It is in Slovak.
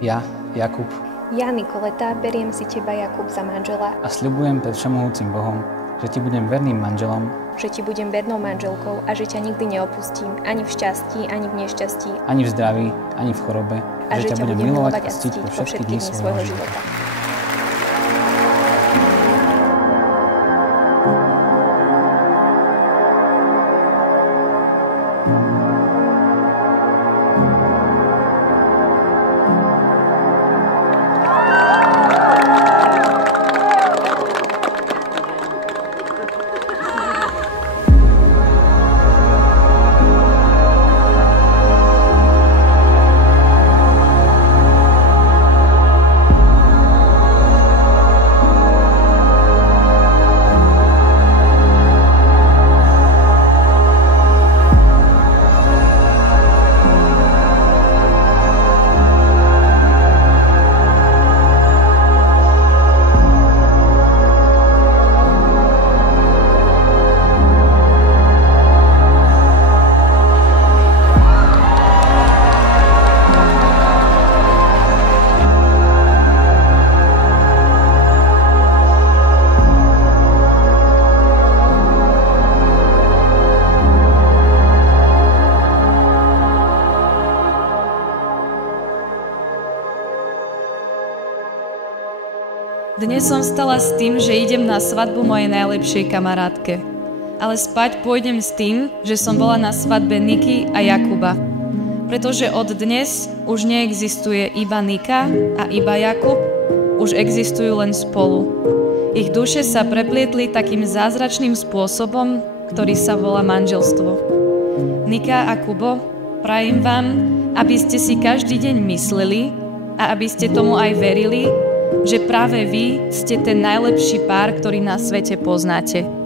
Ja, Jakub, Ja, Nikoleta, beriem si teba, Jakub, za manžela, a sľubujem pred všemohúcim Bohom, že ti budem verným manželom, že ti budem vernou manželkou a že ťa nikdy neopustím, ani v šťastí, ani v nešťastí, ani v zdraví, ani v chorobe, a že ťa budem milovať a ctiť po po všetky dni svojho života. Dnes som vstala s tým, že idem na svadbu mojej najlepšej kamarátke. Ale spať pôjdem s tým, že som bola na svadbe Niky a Jakuba. Pretože od dnes už neexistuje iba Nika a iba Jakub, už existujú len spolu. Ich duše sa preplietli takým zázračným spôsobom, ktorý sa volá manželstvo. Nika a Kubo, prajem vám, aby ste si každý deň mysleli a aby ste tomu aj verili, že práve vy ste ten najlepší pár, ktorý na svete poznáte.